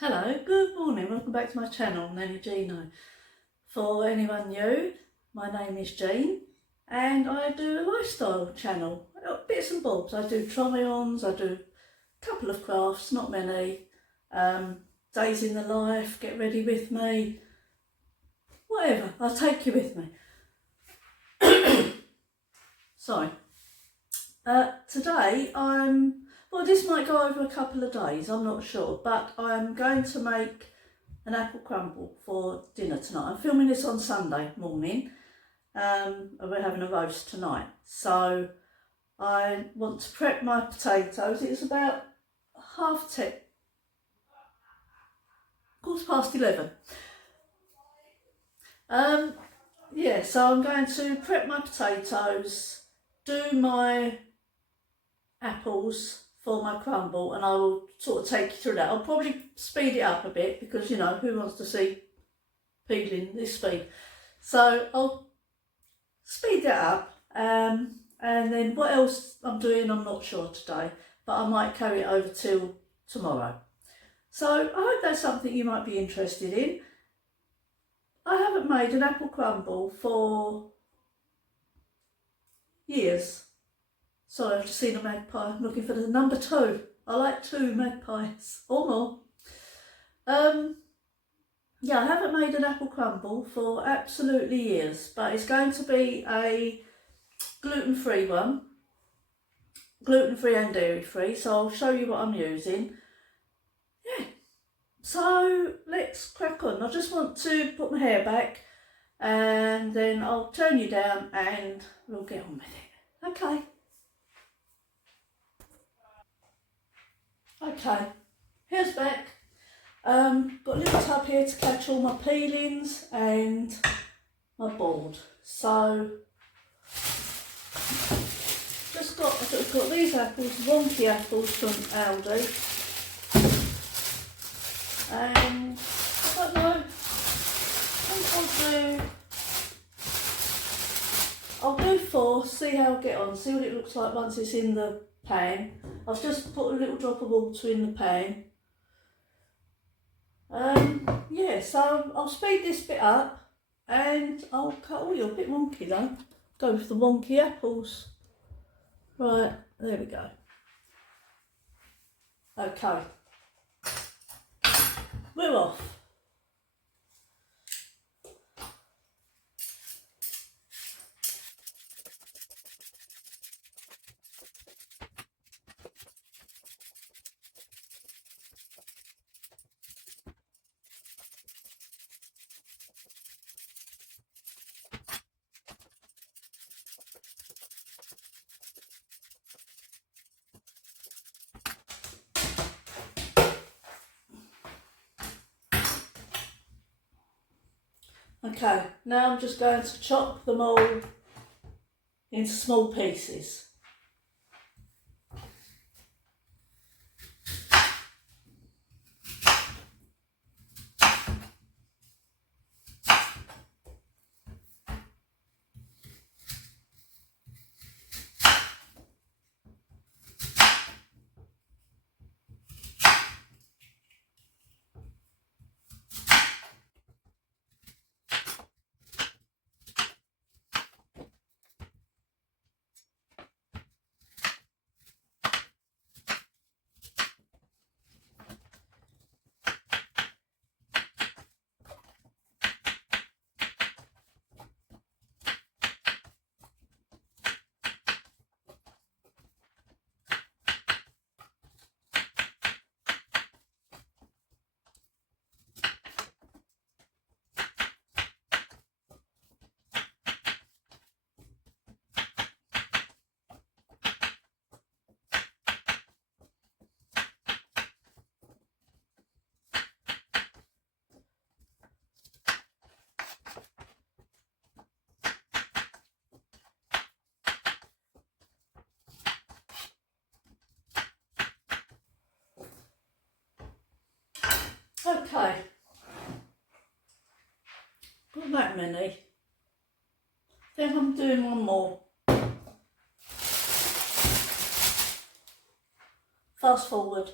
Hello, good morning, welcome back to my channel, NannyJeano. For anyone new, my name is Jean and I do a lifestyle channel, bits and bobs. I do try-ons, I do a couple of crafts, not many, days in the life, get ready with me, whatever, I'll take you with me. Sorry. Today well, this might go over a couple of days, I'm not sure, but I'm going to make an apple crumble for dinner tonight. I'm filming this on Sunday morning, and we're having a roast tonight. So I want to prep my potatoes. It's about 11:15. Yeah, so I'm going to prep my potatoes, do my apples for my crumble, and I will sort of take you through that. I'll probably speed it up a bit because, you know, who wants to see peeling this speed? So I'll speed that up, and then what else I'm doing I'm not sure today, but I might carry it over till tomorrow. So I hope that's something you might be interested in. I haven't made an apple crumble for years. Sorry, I've just seen a magpie. I'm looking for the number 2. I like 2 magpies or more. Yeah, I haven't made an apple crumble for absolutely years, but it's going to be a gluten-free one. Gluten-free and dairy-free, so I'll show you what I'm using. Yeah, so let's crack on. I just want to put my hair back and then I'll turn you down and we'll get on with it. Okay. Okay, hair's back. Got a little tub here to catch all my peelings and my board. So I've got these apples, wonky apples from Aldi, and I don't know, I think I'll do 4, see how I get on, see what it looks like once it's in the pan. I've just put a little drop of water in the pan. Yeah, so I'll speed this bit up and I'll cut. Oh, you're a bit wonky though. Go for the wonky apples. Right, there we go. Okay, we're off. Okay, now I'm just going to chop them all into small pieces. Okay, not that many. Then I'm doing one more. Fast forward.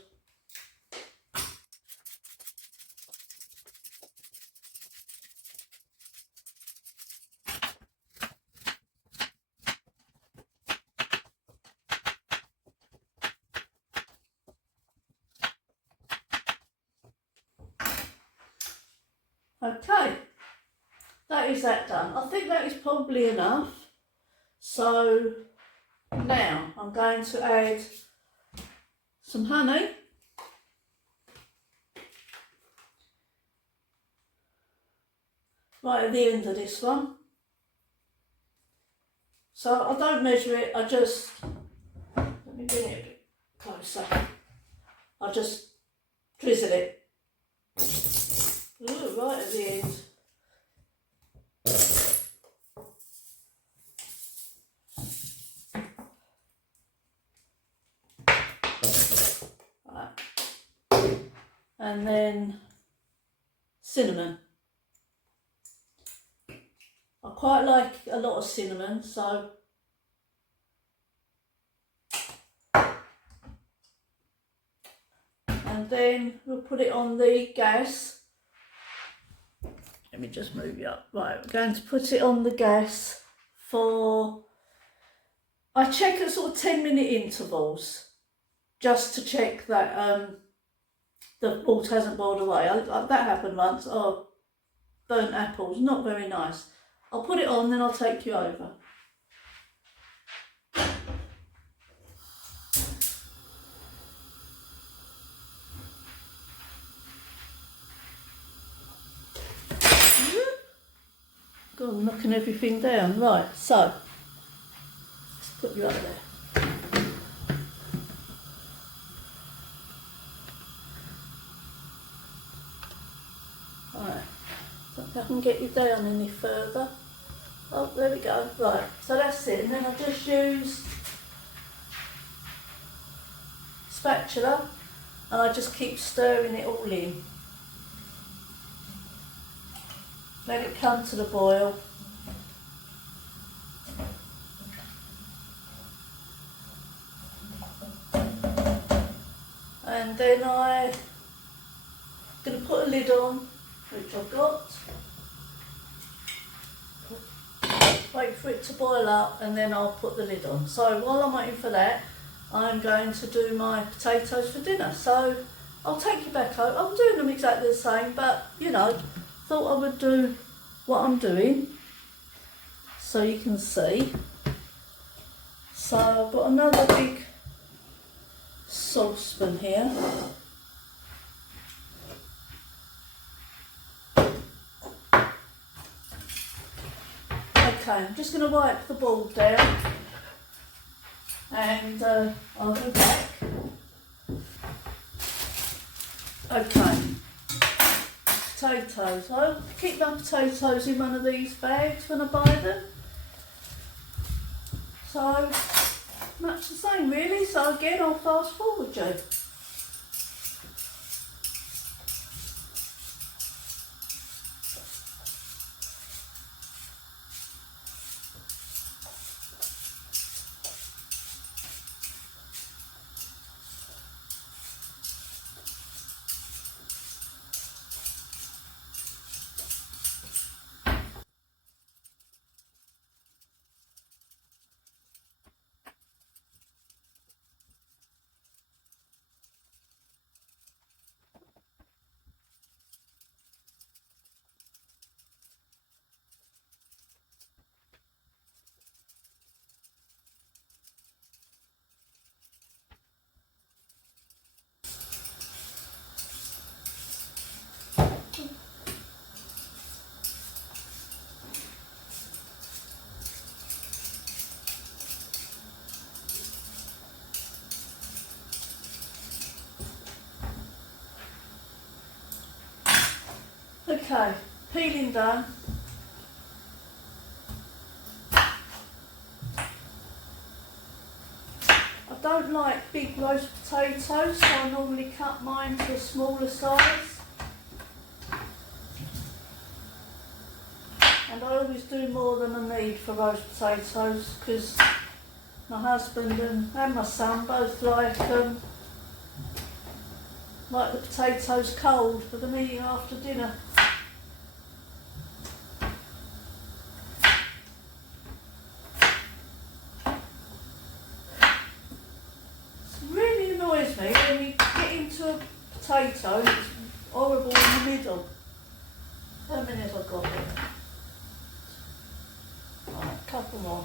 Okay, that is that done. I think that is probably enough. So now I'm going to add some honey. Right at the end of this one. So I don't measure it, I just, let me bring it a bit closer. I just drizzle it. Ooh, right at the end. Right. And then cinnamon. I quite like a lot of cinnamon, so and then we'll put it on the gas. Let me just move you up. Right, we're going to put it on the gas for, I check at sort of 10-minute intervals, just to check that the water hasn't boiled away. That happened once. Oh, burnt apples, not very nice. I'll put it on, then I'll take you over. God, I'm knocking everything down. Right, so let's put you up there. Right, so if I can get you down any further. Oh, there we go. Right, so that's it. And then I just use spatula and I just keep stirring it all in. Let it come to the boil. And then I'm going to put a lid on, which I've got. Wait for it to boil up and then I'll put the lid on. So while I'm waiting for that, I'm going to do my potatoes for dinner. So I'll take you back home. I'm doing them exactly the same, but you know, thought I would do what I'm doing so you can see. So I've got another big saucepan here. Okay, I'm just going to wipe the bowl down and I'll go back. Okay, potatoes. I'll keep my potatoes in one of these bags when I buy them. So, much the same really, so again I'll fast forward you. Okay, peeling done. I don't like big roast potatoes, so I normally cut mine to a smaller size. And I always do more than I need for roast potatoes because my husband and my son both like the potatoes cold for them eating after dinner. When you get into a potato, it's horrible in the middle. many have I got here? Right, a couple more.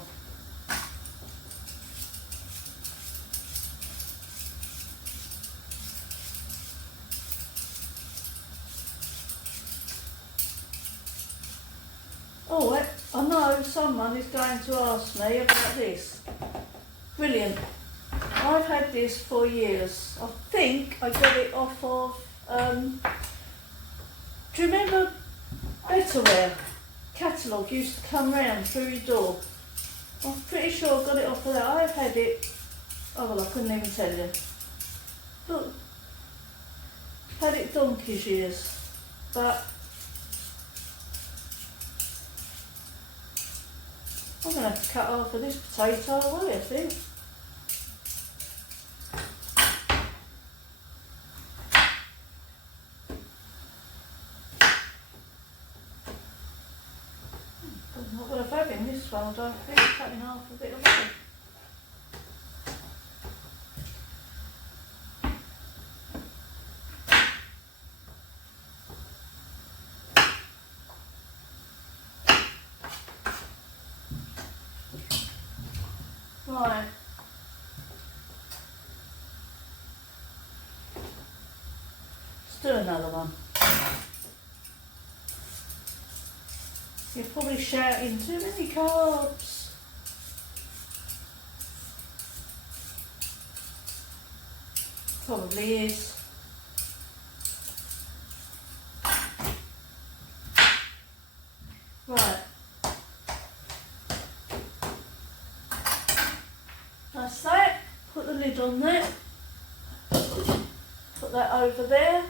Oh, I know someone is going to ask me about this. Brilliant. I've had this for years. I think I got it off of, do you remember Betterware catalogue used to come round through your door? I'm pretty sure I got it off of that. I've had it, oh well, I couldn't even tell you. Look, had it donkey's years, but I'm going to have to cut half of this potato away, I think. I'm not worth having this one, I don't think, cutting half of it away. Right. Let's do another one. You're probably shouting, too many carbs. Probably is. Right. That's that. Put the lid on there. Put that over there.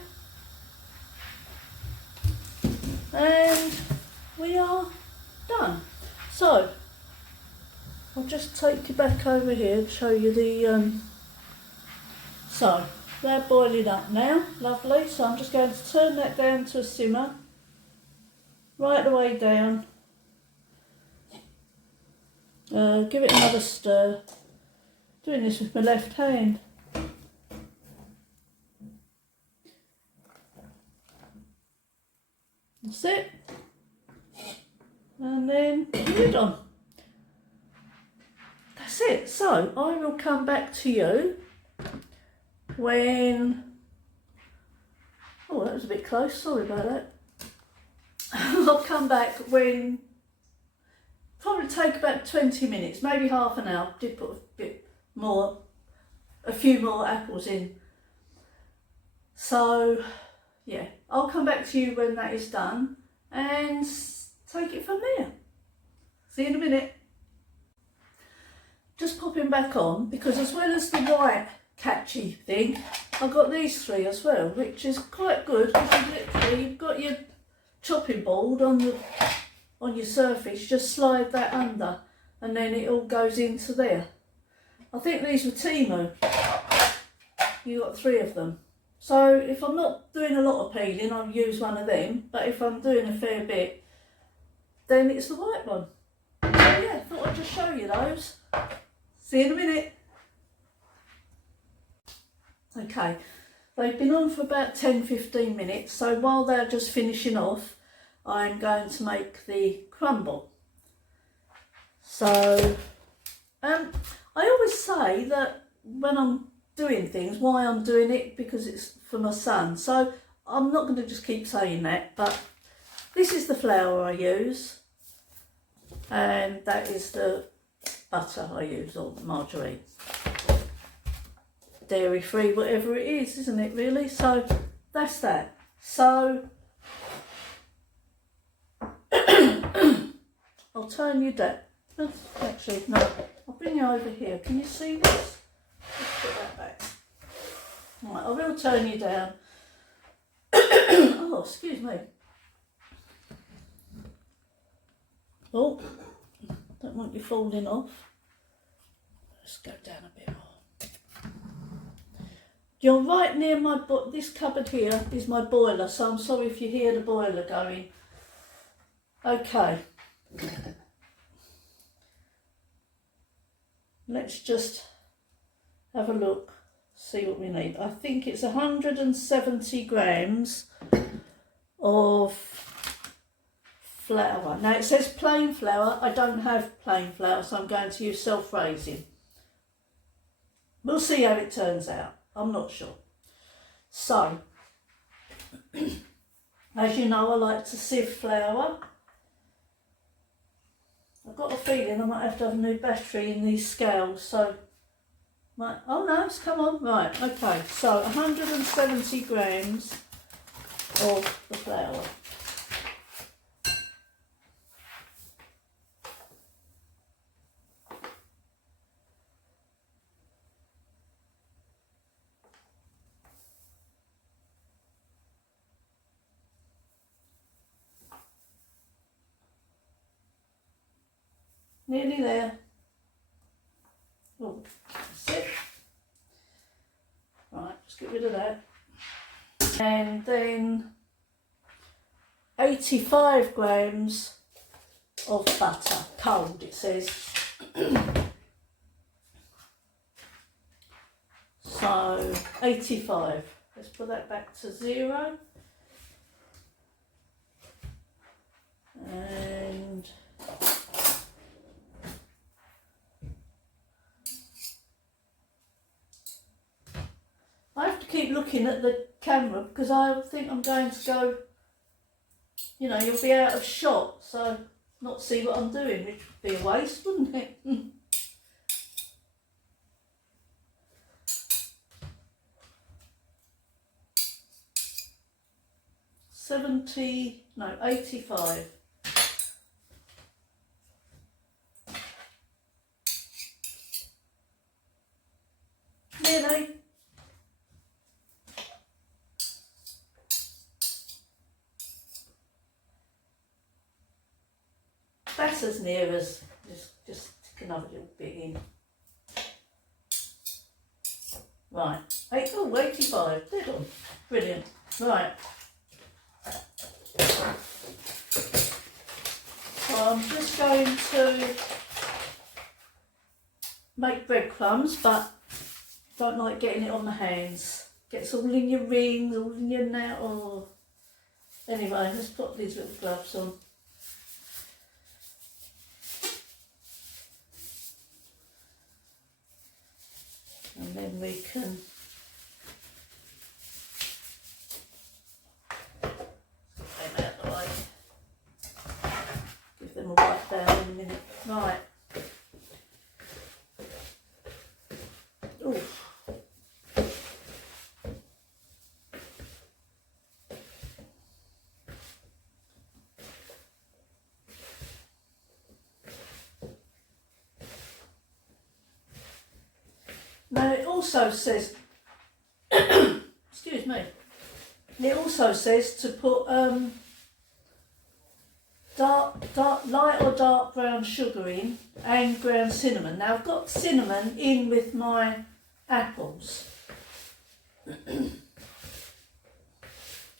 And we are done. So, I'll just take you back over here and show you the, so, they're boiling up now, lovely. So I'm just going to turn that down to a simmer, right the way down. Give it another stir. Doing this with my left hand. That's it. And then lid on. That's it. So I will come back to you when, oh that was a bit close, sorry about that. I'll come back when, probably take about 20 minutes, maybe half an hour. Did put a bit more, a few more apples in. So yeah, I'll come back to you when that is done and take it from there. See you in a minute. Just popping back on, because as well as the white catchy thing, I've got these three as well, which is quite good, because literally you've got your chopping board on your surface, just slide that under and then it all goes into there. I think these were Timu. You got three of them. So if I'm not doing a lot of peeling, I'll use one of them, but if I'm doing a fair bit, then it's the white one. So yeah, thought I'd just show you those. See you in a minute. Okay, they've been on for about 10-15 minutes, so while they're just finishing off, I'm going to make the crumble. So, I always say that when I'm doing things, why I'm doing it, because it's for my son. So I'm not going to just keep saying that, but this is the flour I use, and that is the butter I use, or margarine. Dairy free, whatever it is, isn't it really? So that's that. So I'll turn you down. Actually, no, I'll bring you over here. Can you see this? Let's put that back. Right, I will turn you down. Oh, excuse me. Oh, don't want you falling off. Let's go down a bit more. You're right near my, this cupboard here is my boiler, so I'm sorry if you hear the boiler going. Okay. Let's just have a look, see what we need. I think it's 170 grams of flour. Now it says plain flour. I don't have plain flour, so I'm going to use self-raising. We'll see how it turns out. I'm not sure. So, as you know, I like to sieve flour. I've got a feeling I might have to have a new battery in these scales, so oh no, it's come on. Right, okay, so 170 grams of the flour. Nearly there. Oh, that's it. Right, just get rid of that. And then 85 grams of butter, cold it says. So 85. Let's put that back to 0. And I have to keep looking at the camera because I think I'm going to go, you know, you'll be out of shot, so not see what I'm doing, which would be a waste, wouldn't it? 85. Nearly. That's as near as just stick another little bit in. Right. 85. Dead on. Brilliant. Right. So I'm just going to make breadcrumbs, but don't like getting it on the hands. Gets all in your rings, all in your nail. Oh. Anyway, let's put these little gloves on. And then we can get them out of the way. Give them a wipe down in a minute. Right. Oof. Now it also says, excuse me, it also says to put light or dark brown sugar in and ground cinnamon. Now I've got cinnamon in with my apples,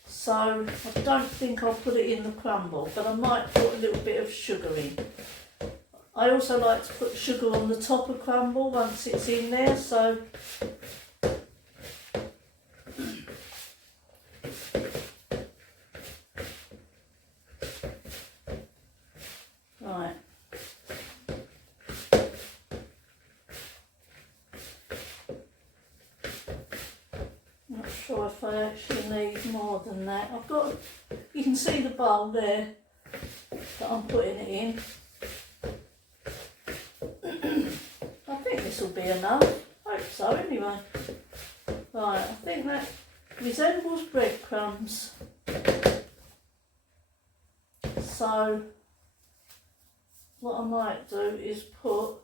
so I don't think I'll put it in the crumble, but I might put a little bit of sugar in. I also like to put sugar on the top of crumble once it's in there, so right. Not sure if I actually need more than that. I've got, you can see the bowl there that I'm putting it in. This will be enough. I hope so anyway. Right, I think that resembles breadcrumbs. So what I might do is put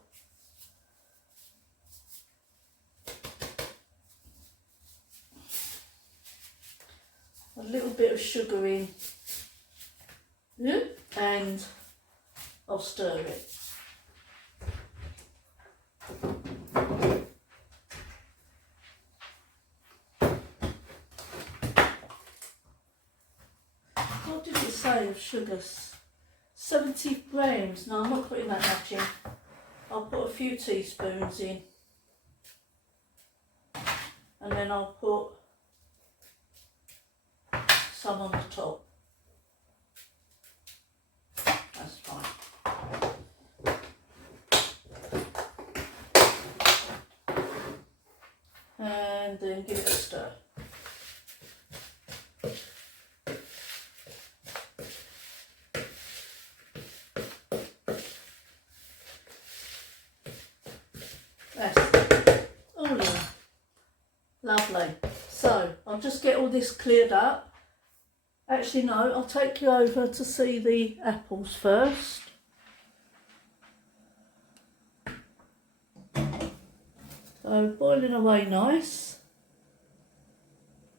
a little bit of sugar in and I'll stir it. What did it say of sugar? 70 grams. No, I'm not putting that much in. I'll put a few teaspoons in. And then I'll put some on the top. and then give it a stir. That's all in. Lovely. So I'll just get all this cleared up. Actually no, I'll take you over to see the apples first. So boiling away nice.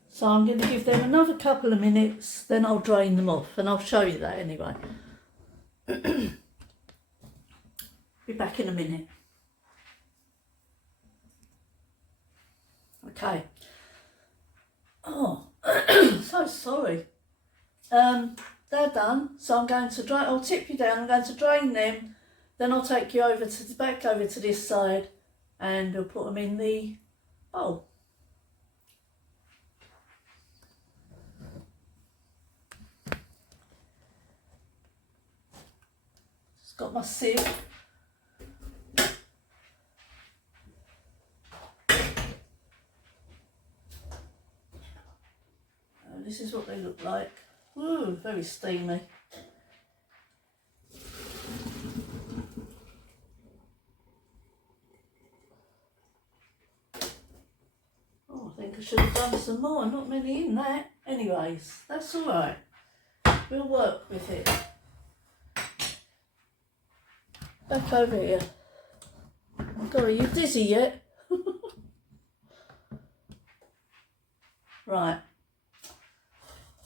So I'm going to give them another couple of minutes, then I'll drain them off, and I'll show you that anyway. Be back in a minute. Okay. Oh, so sorry. They're done, so I'm going to I'll tip you down, I'm going to drain them, then I'll take you over to back over to this side and we'll put them in the bowl. Just got my sieve. This is what they look like. Ooh, very steamy. Oh, I think I should have done some more. Not many in that. Anyways, that's all right. We'll work with it. Back over here. God, are you dizzy yet? Right.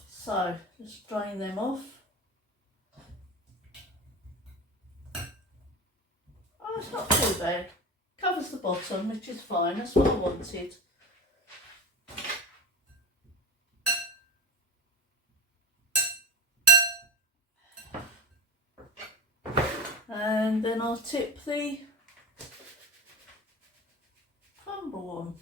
So, just drain them off. Oh, it's not too bad. Covers the bottom, which is fine. That's what I wanted. And then I'll tip the crumble on.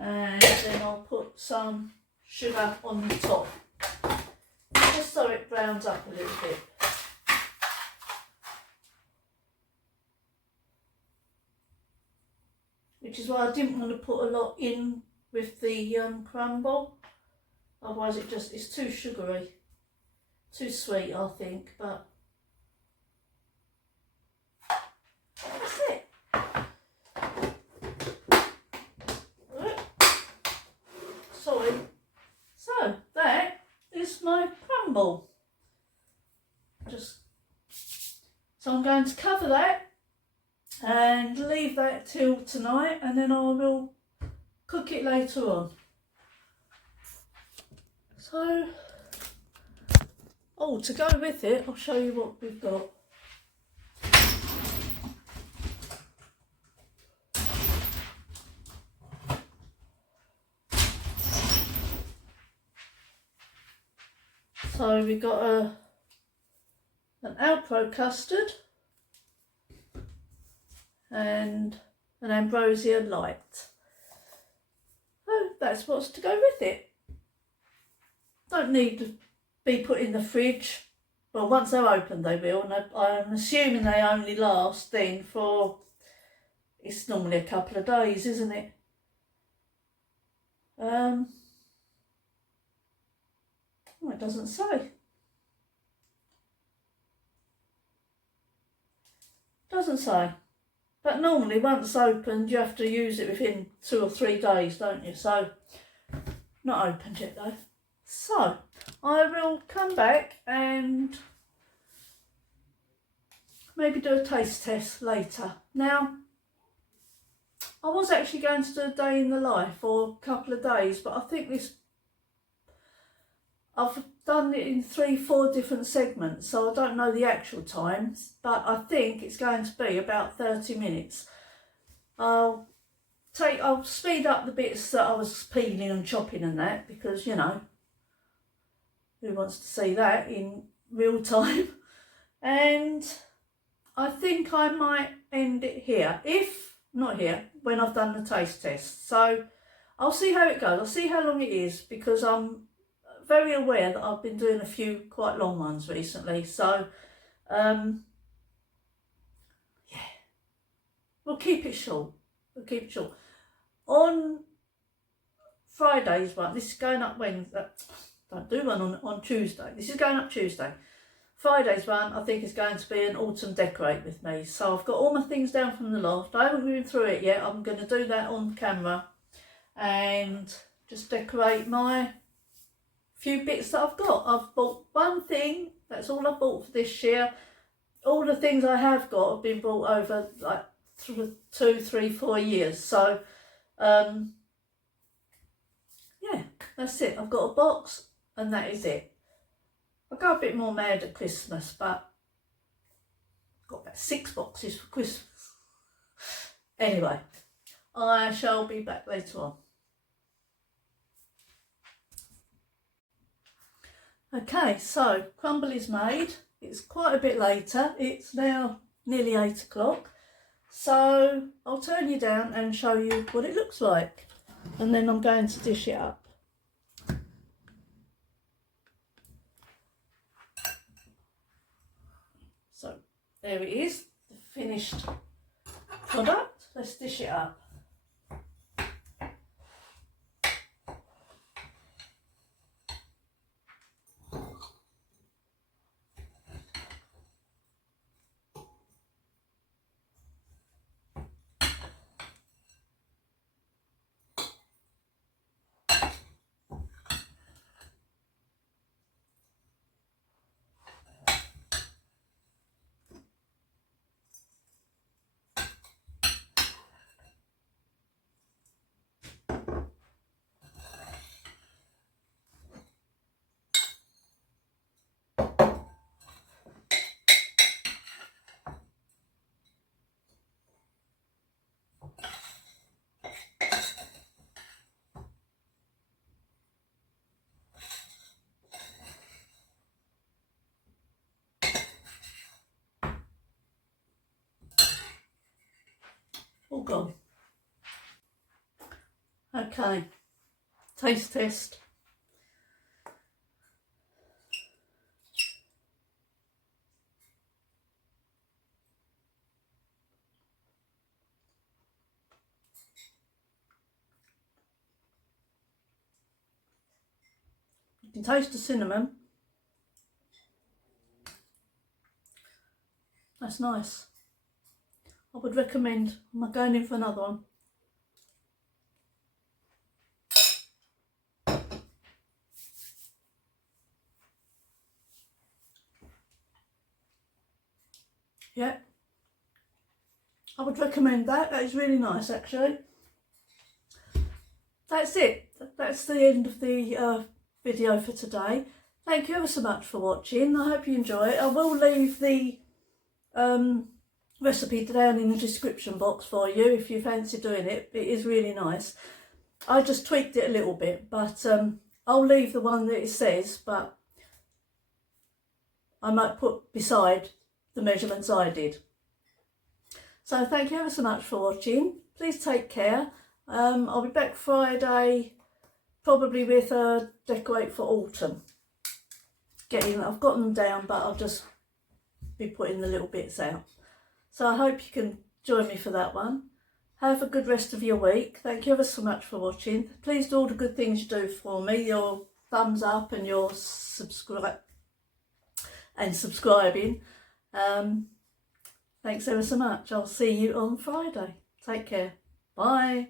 And then I'll put some sugar on the top, just so it browns up a little bit. Which is why I didn't want to put a lot in with the crumble, otherwise it's too sugary, too sweet I think, but that's it. Sorry. So that is my crumble. So I'm going to cover that and leave that till tonight, and then I will cook it later on. So, oh, to go with it, I'll show you what we've got. So we've got an Alpro custard and an Ambrosia light. So that's what's to go with it. Don't need to be put in the fridge. Well, once they're open they will, and I'm assuming they only last then for, it's normally a couple of days, isn't it? Oh, it doesn't say. Doesn't say. But normally once opened you have to use it within 2 or 3 days, don't you? So, not opened yet though. So, I will come back and maybe do a taste test later. Now, I was actually going to do a day in the life or a couple of days, but I think I've done it in 3-4 different segments, so I don't know the actual times, but I think it's going to be about 30 minutes. I'll speed up the bits that I was peeling and chopping and that, because, you know, who wants to see that in real time? And I think I might end it here. If not here, when I've done the taste test. So I'll see how it goes. I'll see how long it is, because I'm very aware that I've been doing a few quite long ones recently. So yeah, we'll keep it short. We'll keep it short. On Friday's one, this is going up Wednesday. Don't do one on Tuesday. This is going up Tuesday. Friday's one, I think, is going to be an autumn decorate with me. So I've got all my things down from the loft. I haven't been through it yet. I'm going to do that on camera and just decorate my few bits that I've got. I've bought one thing. That's all I've bought for this year. All the things I have got have been bought over like 2, 3, 4 years. So yeah, that's it. I've got a box and that is it. I go a bit more mad at Christmas, but I've got about 6 boxes for Christmas. Anyway, I shall be back later on. Okay, so crumble is made. It's quite a bit later. It's now nearly 8 o'clock. So I'll turn you down and show you what it looks like. And then I'm going to dish it up. So there it is, the finished product. Let's dish it up. All gone. Okay, taste test. You can taste the cinnamon. That's nice. I would recommend. I'm going in for another one. Yeah, I would recommend that. That is really nice, actually. That's it. That's the end of the video for today. Thank you ever so much for watching. I hope you enjoy it. I will leave the recipe down in the description box for you if you fancy doing it. It is really nice. I just tweaked it a little bit, but I'll leave the one that it says, but I might put beside the measurements I did. So thank you ever so much for watching. Please take care. I'll be back Friday, probably with a decorate for autumn. I've got them down, but I'll just be putting the little bits out. So I hope you can join me for that one. Have a good rest of your week. Thank you ever so much for watching. Please do all the good things you do for me. Your thumbs up and your subscribing. Thanks ever so much. I'll see you on Friday. Take care. Bye.